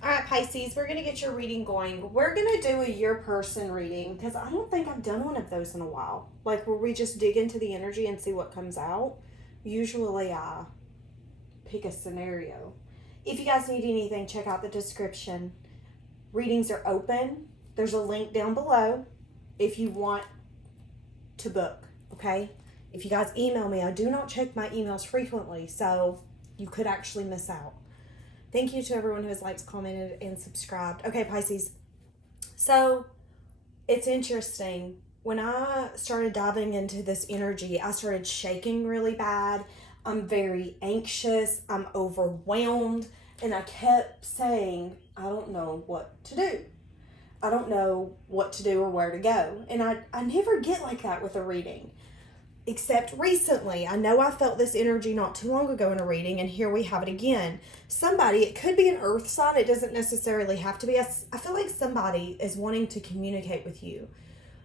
All right, Pisces, we're going to get your reading going. We're going to do a your person reading because I don't think I've done one of those in a while. Like where we just dig into the energy and see what comes out. Usually I pick a scenario. If you guys need anything, check out the description. Readings are open. There's a link down below if you want to book, okay? If you guys email me, I do not check my emails frequently, so you could actually miss out. Thank you to everyone who has liked, commented, and subscribed. Okay, Pisces. So, it's interesting. When I started diving into this energy, I started shaking really bad. I'm very anxious. I'm overwhelmed. And I kept saying, I don't know what to do. I don't know what to do or where to go. And I never get like that with a reading. Except recently, I know I felt this energy not too long ago in a reading, and here we have it again. Somebody, it could be an earth sign, it doesn't necessarily have to be. I feel like somebody is wanting to communicate with you.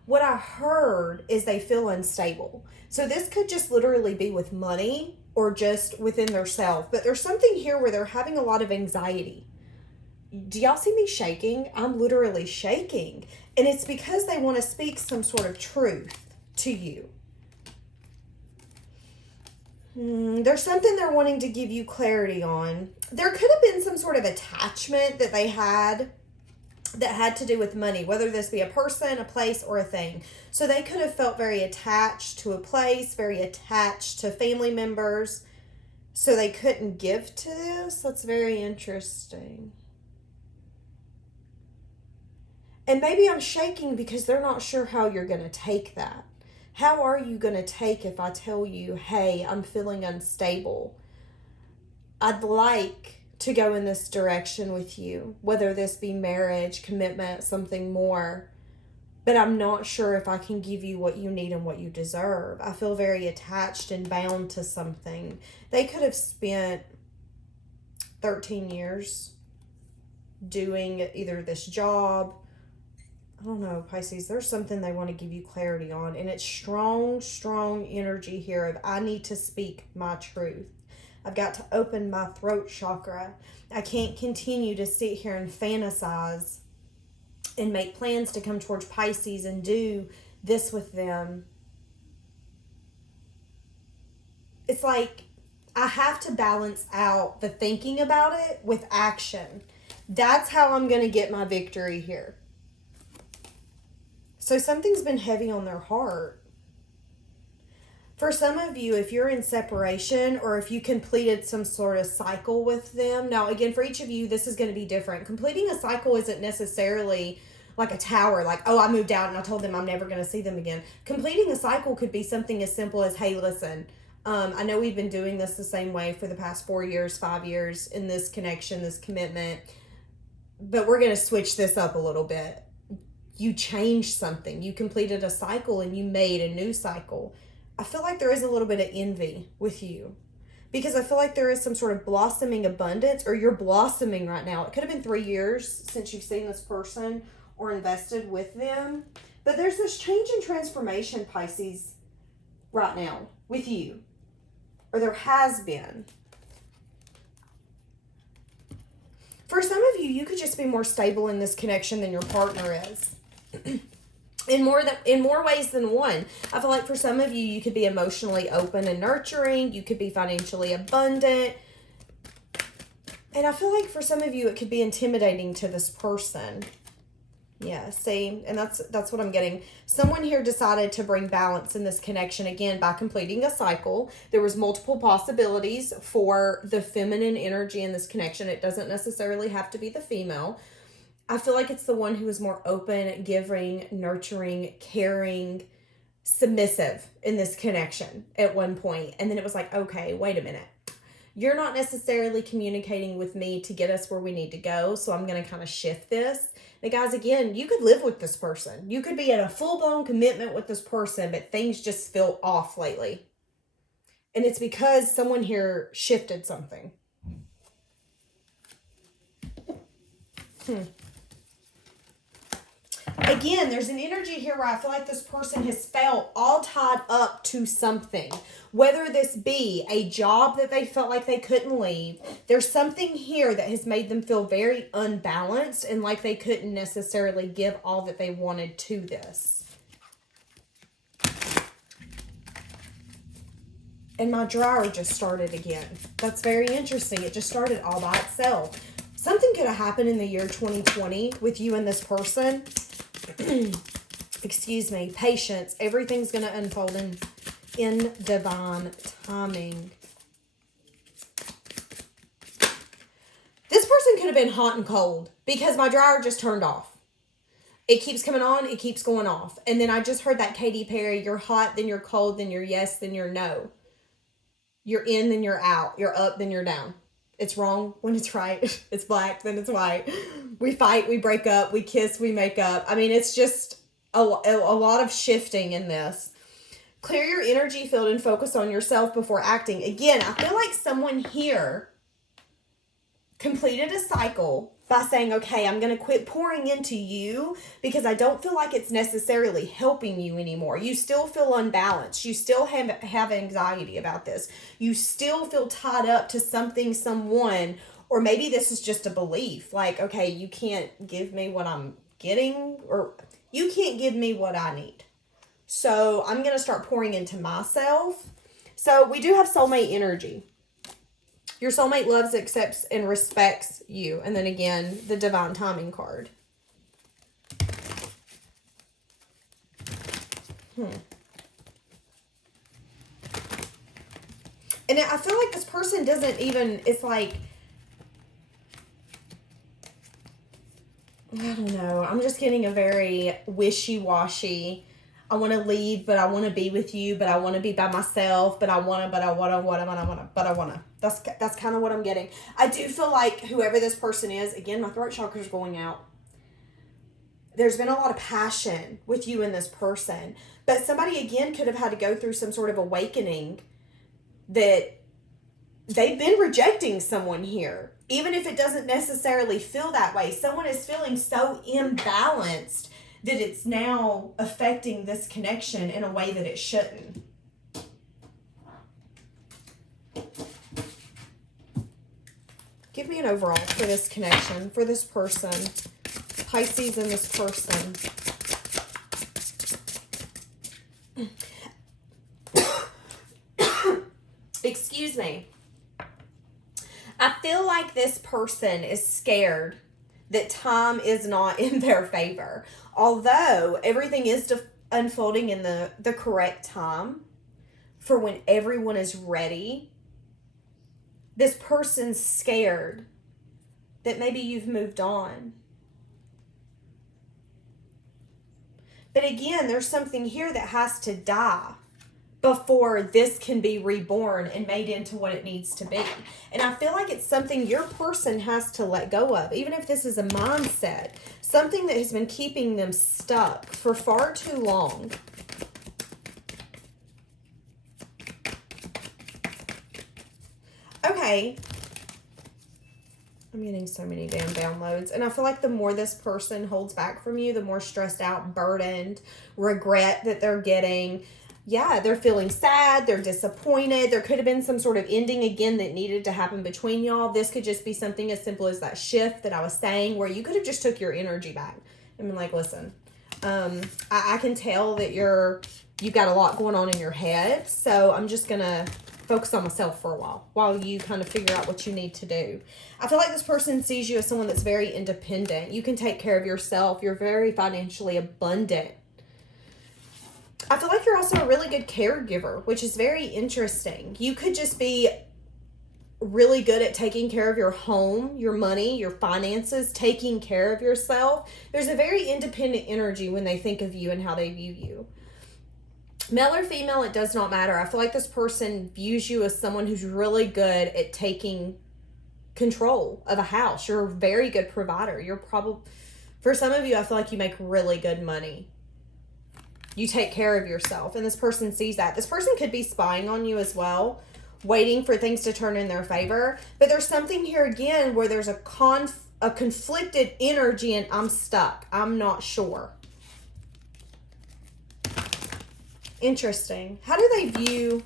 What I heard is they feel unstable. So this could just literally be with money or just within their self. But there's something here where they're having a lot of anxiety. Do y'all see me shaking? I'm literally shaking. And it's because they want to speak some sort of truth to you. There's something they're wanting to give you clarity on. There could have been some sort of attachment that they had that had to do with money, whether this be a person, a place, or a thing. So they could have felt very attached to a place, very attached to family members, so they couldn't give to this. That's very interesting. And maybe I'm shaking because they're not sure how you're going to take that. How are you going to take if I tell you, hey, I'm feeling unstable? I'd like to go in this direction with you, whether this be marriage, commitment, something more. But I'm not sure if I can give you what you need and what you deserve. I feel very attached and bound to something. They could have spent 13 years doing either this job. I don't know, Pisces, there's something they want to give you clarity on. And it's strong, strong energy here of I need to speak my truth. I've got to open my throat chakra. I can't continue to sit here and fantasize and make plans to come towards Pisces and do this with them. It's like I have to balance out the thinking about it with action. That's how I'm going to get my victory here. So something's been heavy on their heart. For some of you, if you're in separation or if you completed some sort of cycle with them, now again, for each of you, this is going to be different. Completing a cycle isn't necessarily like a tower, like, oh, I moved out and I told them I'm never going to see them again. Completing a cycle could be something as simple as, hey, listen, I know we've been doing this the same way for the past 4 years, 5 years in this connection, this commitment, but we're going to switch this up a little bit. You changed something. You completed a cycle and you made a new cycle. I feel like there is a little bit of envy with you because I feel like there is some sort of blossoming abundance, or you're blossoming right now. It could have been 3 years since you've seen this person or invested with them, but there's this change and transformation, Pisces, right now with you, or there has been. For some of you, you could just be more stable in this connection than your partner is. in more ways than one. I feel like for some of you, you could be emotionally open and nurturing. You could be financially abundant. And I feel like for some of you, it could be intimidating to this person. Yeah, see, and that's what I'm getting. Someone here decided to bring balance in this connection again by completing a cycle. There was multiple possibilities for the feminine energy in this connection. It doesn't necessarily have to be the female. I feel like it's the one who is more open, giving, nurturing, caring, submissive in this connection at one point. And then it was like, okay, wait a minute. You're not necessarily communicating with me to get us where we need to go, so I'm going to kind of shift this. Now, guys, again, you could live with this person. You could be in a full-blown commitment with this person, but things just feel off lately. And it's because someone here shifted something. Again, again, there's an energy here where I feel like this person has felt all tied up to something. Whether this be a job that they felt like they couldn't leave, there's something here that has made them feel very unbalanced and like they couldn't necessarily give all that they wanted to this. And my dryer just started again. That's very interesting. It just started all by itself. Something could have happened in the year 2020 with you and this person. Excuse me. Patience. Everything's going to unfold in divine timing. This person could have been hot and cold because my dryer just turned off. It keeps coming on. It keeps going off. And then I just heard that Katy Perry, you're hot, then you're cold, then you're yes, then you're no. You're in, then you're out. You're up, then you're down. It's wrong when it's right. It's black, then it's white. We fight, we break up, we kiss, we make up. I mean, it's just a lot of shifting in this. Clear your energy field and focus on yourself before acting. Again, I feel like someone here completed a cycle by saying, okay, I'm going to quit pouring into you because I don't feel like it's necessarily helping you anymore. You still feel unbalanced. You still have anxiety about this. You still feel tied up to something, someone, or maybe this is just a belief. Like, okay, you can't give me what I'm getting, or you can't give me what I need. So I'm going to start pouring into myself. So we do have soulmate energy. Your soulmate loves, accepts, and respects you. And then again, the divine timing card. And I feel like this person doesn't even, it's like, I don't know. I'm just getting a very wishy-washy, I want to leave, but I want to be with you, but I want to be by myself, but I want to. That's kind of what I'm getting. I do feel like whoever this person is, again, my throat chakra is going out. There's been a lot of passion with you and this person, but somebody, again, could have had to go through some sort of awakening that they've been rejecting someone here. Even if it doesn't necessarily feel that way, someone is feeling so imbalanced that it's now affecting this connection in a way that it shouldn't. Give me an overall for this connection, for this person. Pisces and this person. Excuse me. I feel like this person is scared that time is not in their favor. Although everything is unfolding in the correct time for when everyone is ready, this person's scared that maybe you've moved on. But again, there's something here that has to die before this can be reborn and made into what it needs to be. And I feel like it's something your person has to let go of, even if this is a mindset, something that has been keeping them stuck for far too long. Okay. I'm getting so many damn downloads. And I feel like the more this person holds back from you, the more stressed out, burdened, regret that they're getting. Yeah, they're feeling sad. They're disappointed. There could have been some sort of ending again that needed to happen between y'all. This could just be something as simple as that shift that I was saying, where you could have just took your energy back. I mean, like, listen, I can tell that you've got a lot going on in your head. So I'm just going to focus on myself for a while you kind of figure out what you need to do. I feel like this person sees you as someone that's very independent. You can take care of yourself. You're very financially abundant. I feel like you're also a really good caregiver, which is very interesting. You could just be really good at taking care of your home, your money, your finances, taking care of yourself. There's a very independent energy when they think of you and how they view you. Male or female, it does not matter. I feel like this person views you as someone who's really good at taking control of a house. You're a very good provider. For some of you, I feel like you make really good money. You take care of yourself, and this person sees that. This person could be spying on you as well, waiting for things to turn in their favor. But there's something here again where there's a conflicted energy, and I'm stuck. I'm not sure. Interesting. How do they view...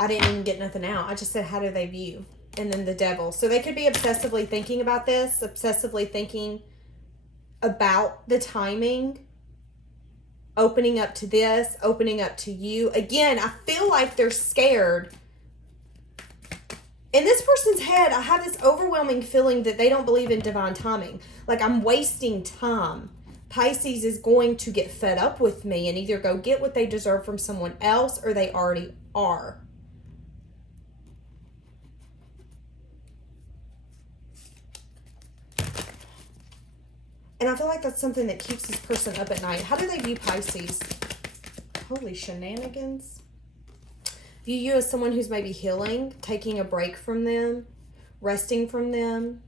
I didn't even get nothing out. I just said, how do they view? And then the devil. So they could be obsessively thinking about this, obsessively thinking about the timing, opening up to this, opening up to you. Again, I feel like they're scared. In this person's head, I have this overwhelming feeling that they don't believe in divine timing. Like, I'm wasting time. Pisces is going to get fed up with me and either go get what they deserve from someone else or they already are. And I feel like that's something that keeps this person up at night. How do they view Pisces? Holy shenanigans. View you as someone who's maybe healing, taking a break from them, resting from them.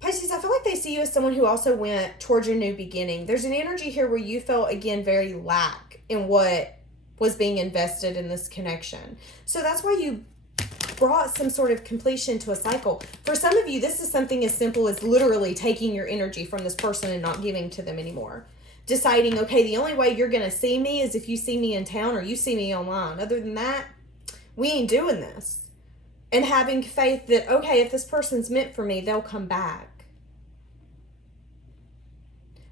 Pisces, I feel like they see you as someone who also went towards a new beginning. There's an energy here where you felt, again, very lack in what was being invested in this connection. So that's why you brought some sort of completion to a cycle. For some of you, this is something as simple as literally taking your energy from this person and not giving to them anymore. Deciding, okay, the only way you're going to see me is if you see me in town or you see me online. Other than that, we ain't doing this. And having faith that, okay, if this person's meant for me, they'll come back.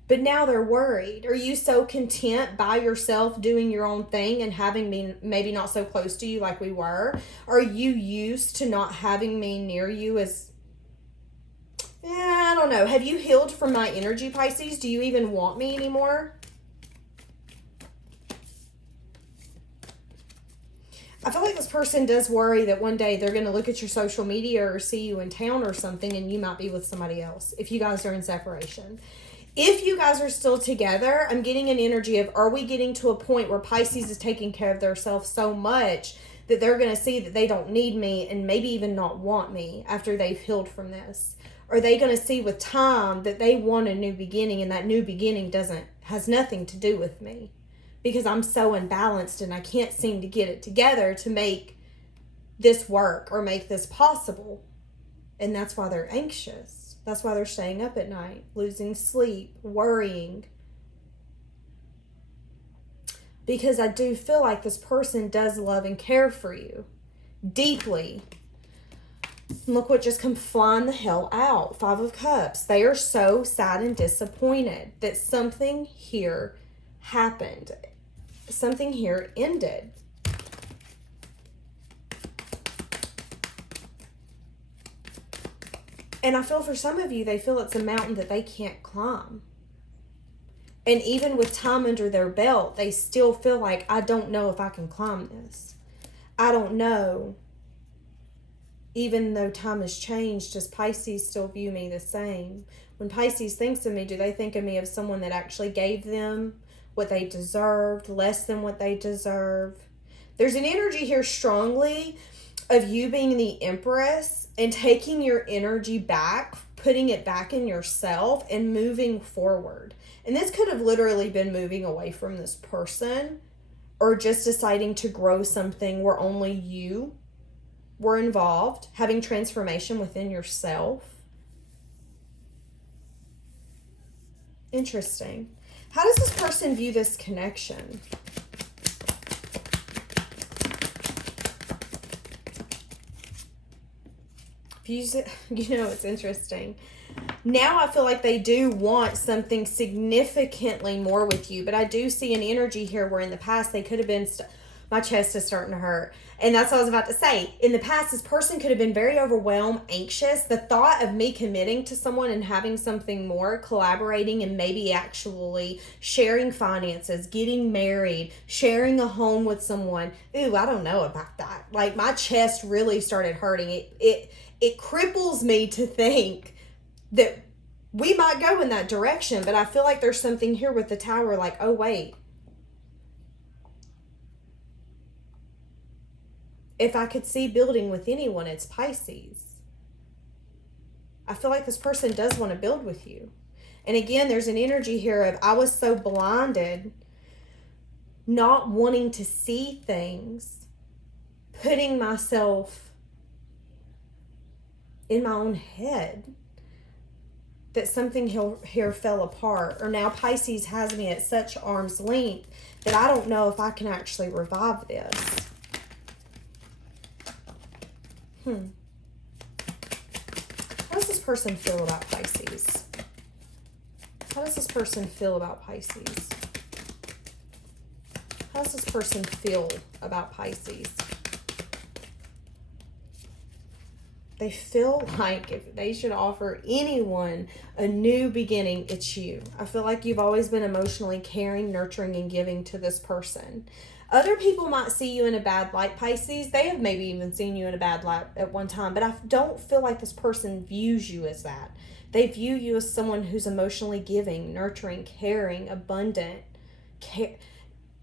But now they're worried. Are you so content by yourself doing your own thing and having me maybe not so close to you like we were? Are you used to not having me near you as... I don't know. Have you healed from my energy, Pisces? Do you even want me anymore? I feel like this person does worry that one day they're going to look at your social media or see you in town or something and you might be with somebody else if you guys are in separation. If you guys are still together, I'm getting an energy of, are we getting to a point where Pisces is taking care of themselves so much that they're going to see that they don't need me and maybe even not want me after they've healed from this? Are they going to see with time that they want a new beginning and that new beginning has nothing to do with me because I'm so unbalanced and I can't seem to get it together to make this work or make this possible? And that's why they're anxious. That's why they're staying up at night, losing sleep, worrying. Because I do feel like this person does love and care for you deeply. And look what just come flying the hell out. 5 of Cups. They are so sad and disappointed that something here happened. Something here ended. And I feel for some of you, they feel it's a mountain that they can't climb. And even with time under their belt, they still feel like, I don't know if I can climb this. I don't know. Even though time has changed, does Pisces still view me the same? When Pisces thinks of me, do they think of me as someone that actually gave them what they deserved, less than what they deserve? There's an energy here strongly of you being the empress and taking your energy back, putting it back in yourself and moving forward. And this could have literally been moving away from this person or just deciding to grow something where only you were involved, having transformation within yourself. Interesting. How does this person view this connection? It's interesting. Now I feel like they do want something significantly more with you, but I do see an energy here where in the past they could have been, my chest is starting to hurt. And that's what I was about to say. In the past, this person could have been very overwhelmed, anxious. The thought of me committing to someone and having something more, collaborating and maybe actually sharing finances, getting married, sharing a home with someone. Ooh, I don't know about that. Like my chest really started hurting. It cripples me to think that we might go in that direction, but I feel like there's something here with the Tower like, oh, wait. If I could see building with anyone, it's Pisces. I feel like this person does want to build with you. And again, there's an energy here of I was so blinded, not wanting to see things, putting myself in my own head that something here fell apart, or now Pisces has me at such arm's length that I don't know if I can actually revive this. How does this person feel about Pisces? How does this person feel about Pisces? How does this person feel about Pisces? They feel like if they should offer anyone a new beginning, it's you. I feel like you've always been emotionally caring, nurturing, and giving to this person. Other people might see you in a bad light, Pisces. They have maybe even seen you in a bad light at one time, but I don't feel like this person views you as that. They view you as someone who's emotionally giving, nurturing, caring, abundant.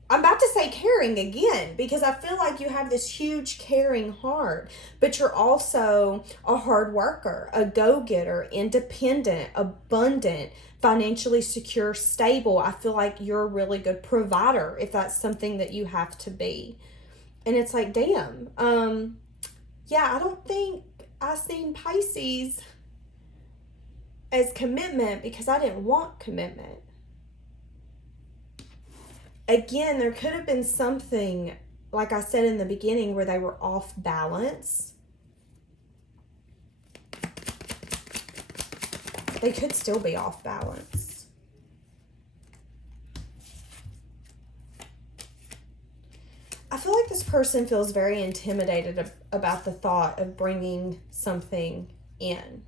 I'm about to say caring again, because I feel like you have this huge caring heart, but you're also a hard worker, a go-getter, independent, abundant, financially secure, stable. I feel like you're a really good provider if that's something that you have to be. And it's like, damn. Yeah, I don't think I seen Pisces as commitment because I didn't want commitment. Again, there could have been something, like I said in the beginning, where they were off balance. They could still be off balance. I feel like this person feels very intimidated about the thought of bringing something in,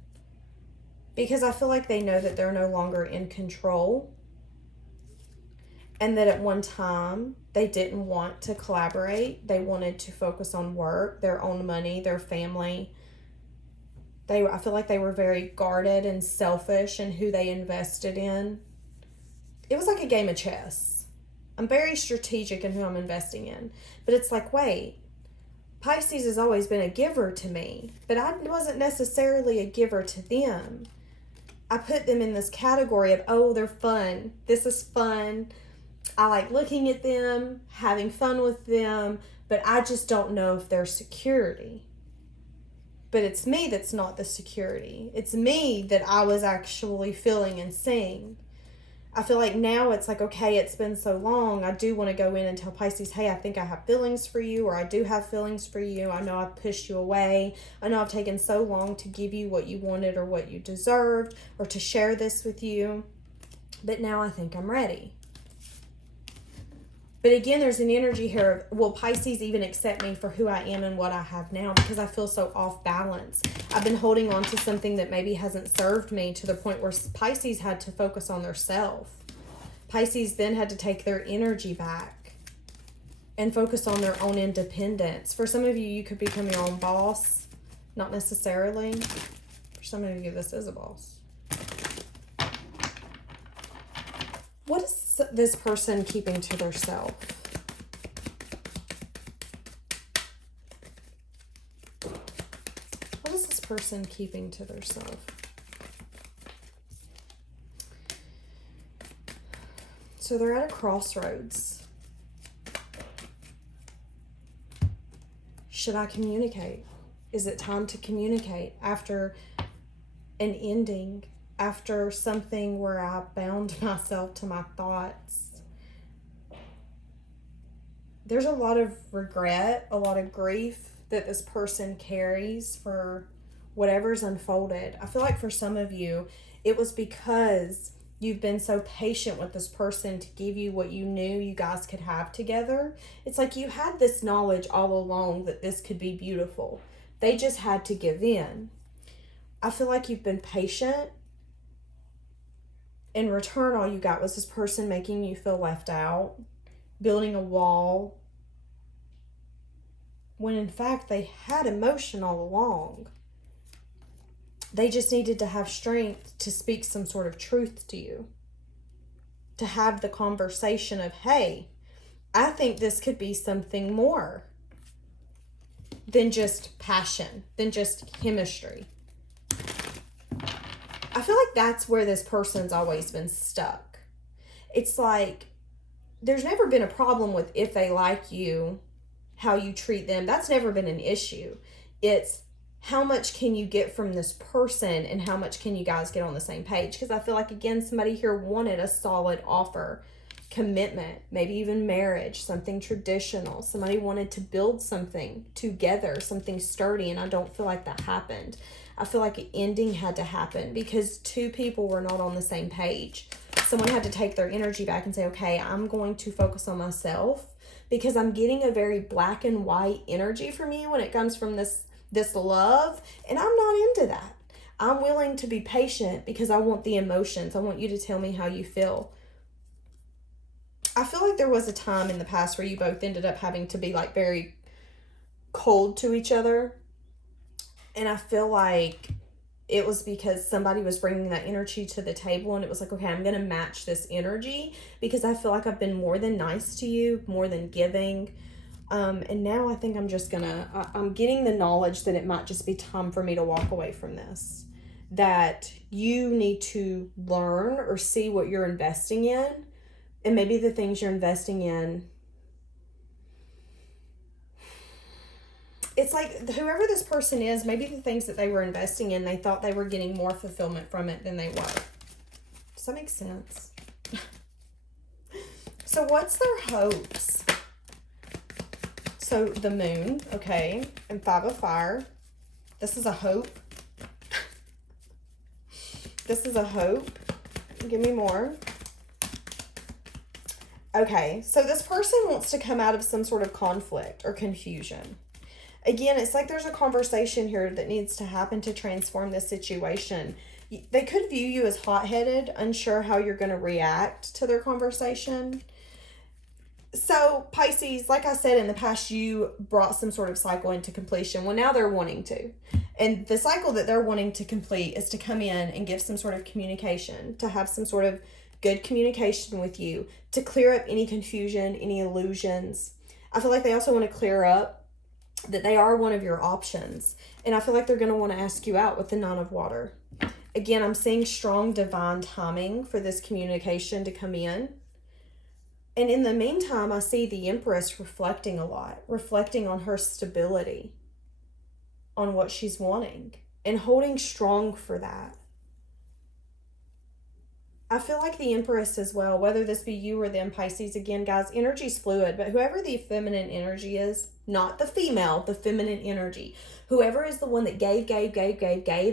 because I feel like they know that they're no longer in control. And that at one time, they didn't want to collaborate. They wanted to focus on work, their own money, their family. I feel like they were very guarded and selfish in who they invested in. It was like a game of chess. I'm very strategic in who I'm investing in. But it's like, wait, Pisces has always been a giver to me, but I wasn't necessarily a giver to them. I put them in this category of, oh, they're fun. This is fun. I like looking at them, having fun with them, but I just don't know if they're security. But it's me that's not the security. It's me that I was actually feeling and seeing. I feel like now it's like, okay, it's been so long. I do want to go in and tell Pisces, hey, I think I have feelings for you, or I do have feelings for you. I know I've pushed you away. I know I've taken so long to give you what you wanted or what you deserved, or to share this with you. But now I think I'm ready. But again, there's an energy here of, will Pisces even accept me for who I am and what I have now? Because I feel so off balance. I've been holding on to something that maybe hasn't served me, to the point where Pisces had to focus on their self. Pisces then had to take their energy back and focus on their own independence. For some of you, you could become your own boss. Not necessarily. For some of you, this is a boss. What is this person keeping to their self? What is this person keeping to their self? So they're at a crossroads. Should I communicate? Is it time to communicate after an ending? After something where I bound myself to my thoughts? There's a lot of regret, a lot of grief that this person carries for whatever's unfolded. I feel like for some of you, it was because you've been so patient with this person to give you what you knew you guys could have together. It's like you had this knowledge all along that this could be beautiful. They just had to give in. I feel like you've been patient. In return, all you got was this person making you feel left out, building a wall, when in fact they had emotion all along. They just needed to have strength to speak some sort of truth to you, to have the conversation of, hey, I think this could be something more than just passion, than just chemistry. I feel like that's where this person's always been stuck. It's like there's never been a problem with if they like you, how you treat them. That's never been an issue. It's how much can you get from this person and how much can you guys get on the same page? Because I feel like, again, somebody here wanted a solid offer, commitment, maybe even marriage, something traditional. Somebody wanted to build something together, something sturdy, and I don't feel like that happened. I feel like an ending had to happen because two people were not on the same page. Someone had to take their energy back and say, okay, I'm going to focus on myself, because I'm getting a very black and white energy from you when it comes from this love, and I'm not into that. I'm willing to be patient because I want the emotions. I want you to tell me how you feel. I feel like there was a time in the past where you both ended up having to be like very cold to each other. And I feel like it was because somebody was bringing that energy to the table, and it was like, okay, I'm going to match this energy because I feel like I've been more than nice to you, more than giving. And now I think I'm just I'm getting the knowledge that it might just be time for me to walk away from this. That you need to learn or see what you're investing in. And maybe the things you're investing in, it's like whoever this person is, maybe the things that they were investing in, they thought they were getting more fulfillment from it than they were. Does that make sense? So what's their hopes? So the moon, okay, and 5 of fire. This is a hope. This is a hope. Give me more. Okay, so this person wants to come out of some sort of conflict or confusion. Again, it's like there's a conversation here that needs to happen to transform this situation. They could view you as hot-headed, unsure how you're going to react to their conversation. So, Pisces, like I said, in the past, you brought some sort of cycle into completion. Well, now they're wanting to. And the cycle that they're wanting to complete is to come in and give some sort of communication, to have some sort of good communication with you, to clear up any confusion, any illusions. I feel like they also want to clear up that they are one of your options. And I feel like they're going to want to ask you out with the 9 of water. Again, I'm seeing strong divine timing for this communication to come in. And in the meantime, I see the Empress reflecting a lot, reflecting on her stability, on what she's wanting, and holding strong for that. I feel like the Empress as well, whether this be you or them, Pisces, again, guys, energy's fluid, but whoever the feminine energy is, not the female, the feminine energy, whoever is the one that gave,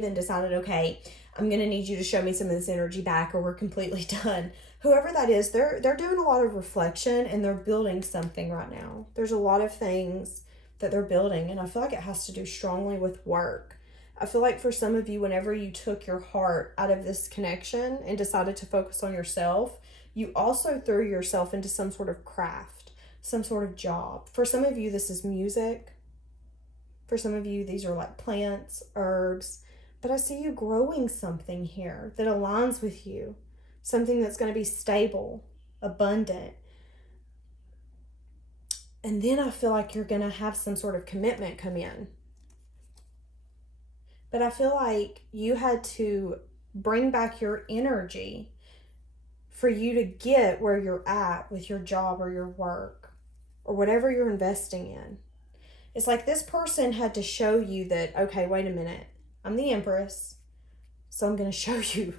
and decided, okay, I'm going to need you to show me some of this energy back or we're completely done. Whoever that is, they're doing a lot of reflection and they're building something right now. There's a lot of things that they're building, and I feel like it has to do strongly with work. I feel like for some of you, whenever you took your heart out of this connection and decided to focus on yourself, you also threw yourself into some sort of craft, some sort of job. For some of you, this is music. For some of you, these are like plants, herbs. But I see you growing something here that aligns with you. Something that's going to be stable, abundant. And then I feel like you're going to have some sort of commitment come in. But I feel like you had to bring back your energy for you to get where you're at with your job or your work or whatever you're investing in. It's like this person had to show you that, okay, wait a minute, I'm the Empress, so I'm going to show you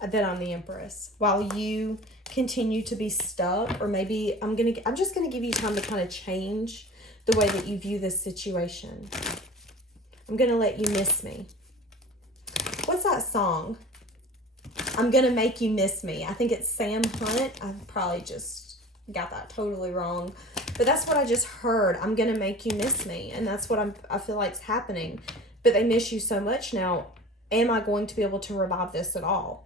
that I'm the Empress, while you continue to be stuck, or maybe I'm just gonna give you time to kind of change the way that you view this situation. I'm gonna let you miss me. What's that song? I'm gonna make you miss me. I think it's Sam Hunt. I probably just got that totally wrong, but that's what I just heard. I'm gonna make you miss me, and that's what I feel like is happening. But they miss you so much now. Am I going to be able to revive this at all?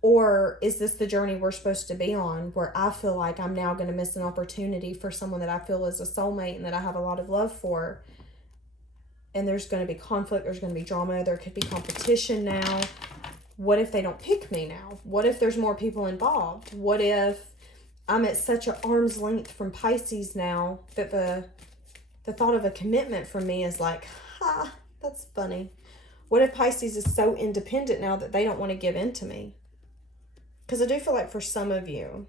Or is this the journey we're supposed to be on, where I feel like I'm now going to miss an opportunity for someone that I feel is a soulmate and that I have a lot of love for? And there's going to be conflict, there's going to be drama, there could be competition now. What if they don't pick me now? What if there's more people involved? What if I'm at such an arm's length from Pisces now that the thought of a commitment from me is like, ha, that's funny. What if Pisces is so independent now that they don't want to give in to me? Because I do feel like for some of you,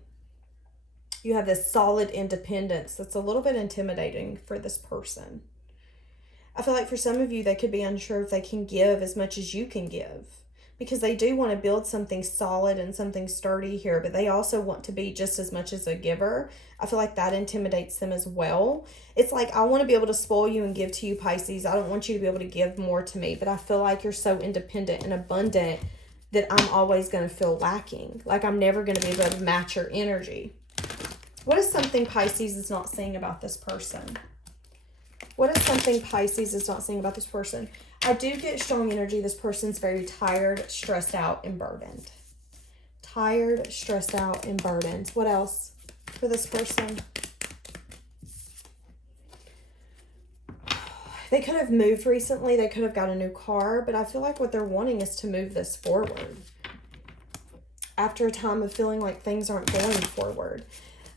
you have this solid independence that's a little bit intimidating for this person. I feel like for some of you, they could be unsure if they can give as much as you can give, because they do want to build something solid and something sturdy here, but they also want to be just as much as a giver. I feel like that intimidates them as well. It's like, I want to be able to spoil you and give to you, Pisces. I don't want you to be able to give more to me, but I feel like you're so independent and abundant that I'm always going to feel lacking. Like I'm never going to be able to match your energy. What is something Pisces is not seeing about this person? What is something Pisces is not seeing about this person? I do get strong energy. This person's very tired, stressed out, and burdened. Tired, stressed out, and burdened. What else for this person? They could have moved recently. They could have got a new car, but I feel like what they're wanting is to move this forward. After a time of feeling like things aren't going forward.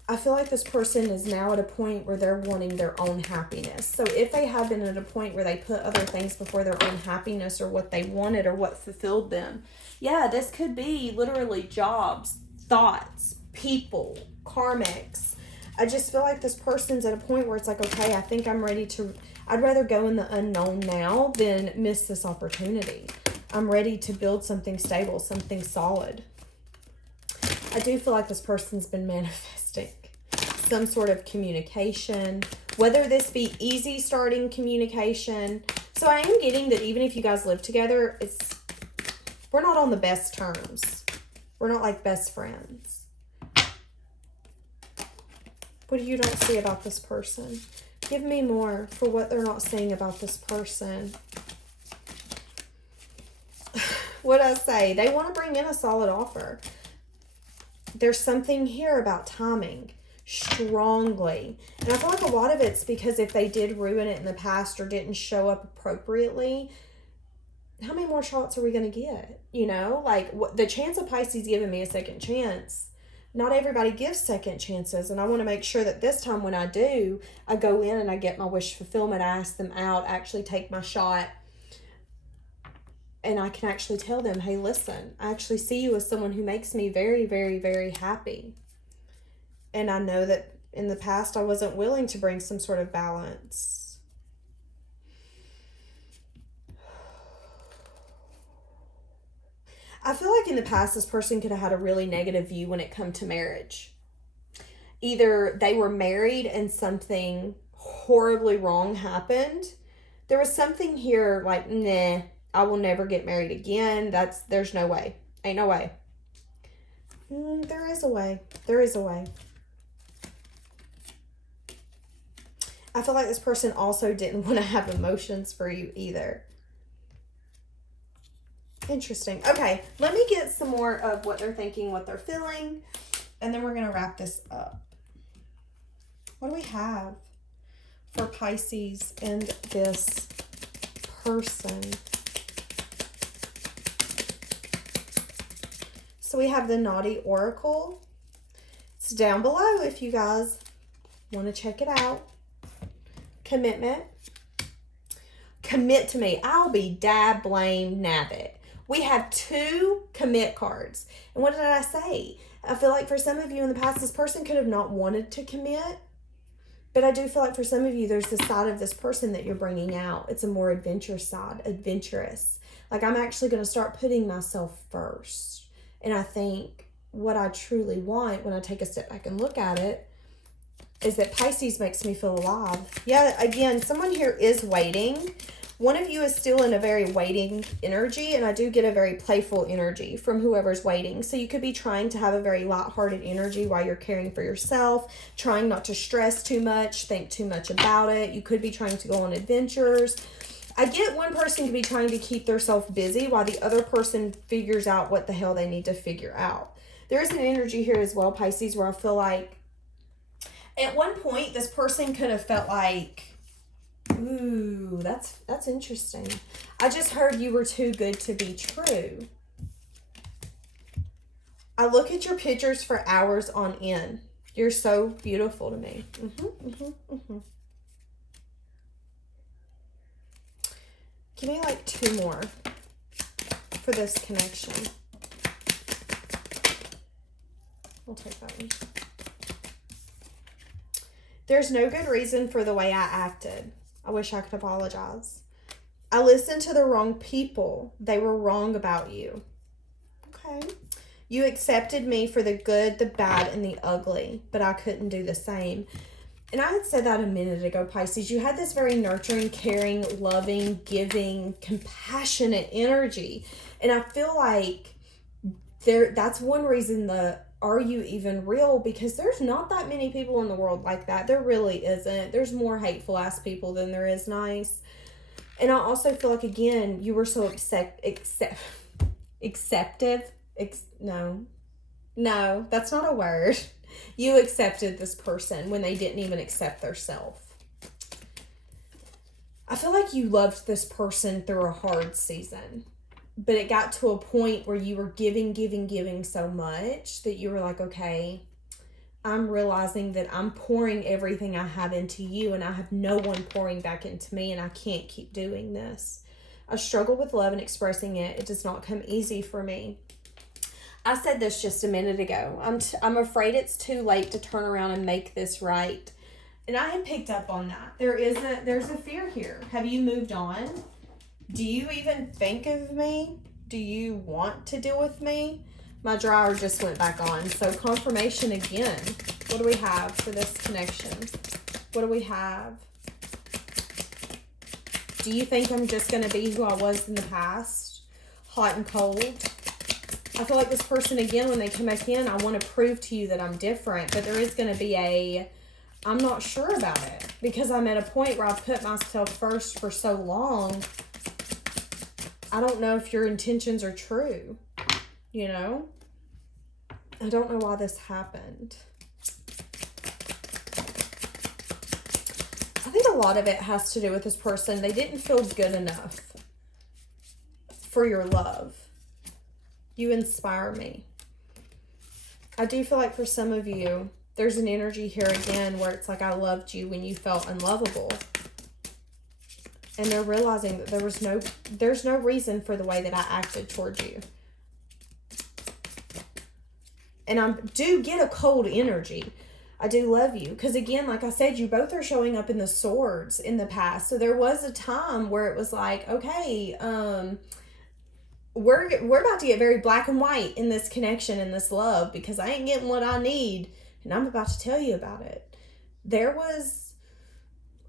I feel like this person is now at a point where they're wanting their own happiness. So if they have been at a point where they put other things before their own happiness or what they wanted or what fulfilled them, yeah, this could be literally jobs, thoughts, people, karmics. I just feel like this person's at a point where it's like, okay, I think I'm ready to, I'd rather go in the unknown now than miss this opportunity. I'm ready to build something stable, something solid. I do feel like this person's been manifesting some sort of communication, whether this be easy starting communication. So I am getting that even if you guys live together, we're not on the best terms. We're not like best friends. What do you don't see about this person? Give me more for what they're not seeing about this person. What I say? They want to bring in a solid offer. There's something here about timing strongly. And I feel like a lot of it's because if they did ruin it in the past or didn't show up appropriately, how many more shots are we going to get? You know, like the chance of Pisces giving me a second chance. Not everybody gives second chances. And I want to make sure that this time when I do, I go in and I get my wish fulfillment. I ask them out, actually take my shot. And I can actually tell them, hey, listen, I actually see you as someone who makes me very, very, very happy. And I know that in the past I wasn't willing to bring some sort of balance. I feel like in the past this person could have had a really negative view when it come to marriage. Either they were married and something horribly wrong happened. There was something here like, nah, I will never get married again. There's no way. Ain't no way. There is a way. There is a way. I feel like this person also didn't want to have emotions for you either. Interesting. Okay, let me get some more of what they're thinking, what they're feeling, and then we're going to wrap this up. What do we have for Pisces and this person? So we have the Naughty Oracle. It's down below if you guys want to check it out. Commitment. Commit to me. I'll be dab, blame, nab it. We have 2 commit cards. And what did I say? I feel like for some of you in the past, this person could have not wanted to commit. But I do feel like for some of you, there's this side of this person that you're bringing out. It's a more adventurous side, adventurous. Like I'm actually going to start putting myself first. And I think what I truly want when I take a step back and look at it is that Pisces makes me feel alive. Yeah, again, someone here is waiting. One of you is still in a very waiting energy, and I do get a very playful energy from whoever's waiting. So you could be trying to have a very lighthearted energy while you're caring for yourself, trying not to stress too much, think too much about it. You could be trying to go on adventures. I get one person could be trying to keep themselves busy while the other person figures out what the hell they need to figure out. There is an energy here as well, Pisces, where I feel like at one point this person could have felt like, ooh, that's interesting. I just heard you were too good to be true. I look at your pictures for hours on end. You're so beautiful to me. Give me like 2 more for this connection. I'll take that one. There's no good reason for the way I acted. I wish I could apologize. I listened to the wrong people. They were wrong about you. Okay. You accepted me for the good, the bad, and the ugly, but I couldn't do the same. And I had said that a minute ago, Pisces. You had this very nurturing, caring, loving, giving, compassionate energy. And I feel like that's one reason the are you even real? Because there's not that many people in the world like that. There really isn't. There's more hateful ass people than there is nice. And I also feel like, again, you were so no, that's not a word. You accepted this person when they didn't even accept themselves. I feel like you loved this person through a hard season, but it got to a point where you were giving so much that you were like, okay, I'm realizing that I'm pouring everything I have into you and I have no one pouring back into me, and I can't keep doing this. I struggle with love and expressing it. It does not come easy for me. I said this just a minute ago. I'm afraid it's too late to turn around and make this right. And I had picked up on that. There's a fear here. Have you moved on? Do you even think of me? Do you want to deal with me? My dryer just went back on. So confirmation again. What do we have for this connection? What do we have? Do you think I'm just going to be who I was in the past? Hot and cold? I feel like this person, again, when they come back in, I want to prove to you that I'm different. But there is going to be I'm not sure about it. Because I'm at a point where I've put myself first for so long. I don't know if your intentions are true. You know? I don't know why this happened. I think a lot of it has to do with this person. They didn't feel good enough for your love. You inspire me. I do feel like for some of you, there's an energy here again where it's like I loved you when you felt unlovable. And they're realizing that there's no reason for the way that I acted towards you. And I do get a cold energy. I do love you. Because again, like I said, you both are showing up in the swords in the past. So there was a time where it was like, okay, we're about to get very black and white in this connection, in this love, because I ain't getting what I need. And I'm about to tell you about it. There was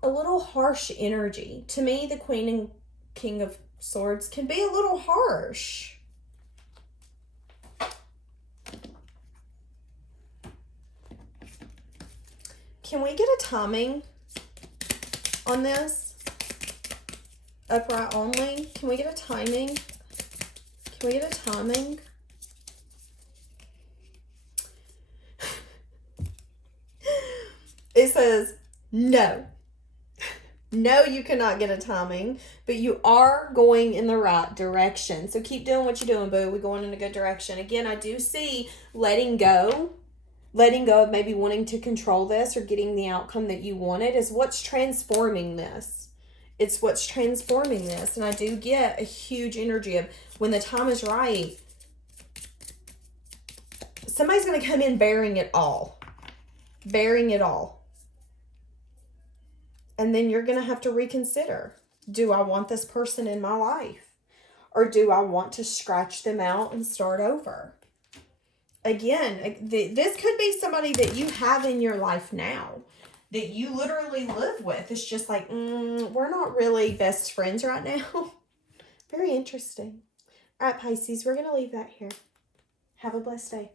a little harsh energy. To me, the Queen and King of Swords can be a little harsh. Can we get a timing on this? Upright only. Can we get a timing? Can we get a timing? It says no. No, you cannot get a timing, but you are going in the right direction. So keep doing what you're doing, boo. We're going in a good direction. Again, I do see letting go of maybe wanting to control this or getting the outcome that you wanted is what's transforming this. It's what's transforming this. And I do get a huge energy of when the time is right, somebody's going to come in bearing it all. Bearing it all. And then you're going to have to reconsider. Do I want this person in my life? Or do I want to scratch them out and start over? Again, this could be somebody that you have in your life now. That you literally live with. It's just like, we're not really best friends right now. Very interesting. All right, Pisces, we're going to leave that here. Have a blessed day.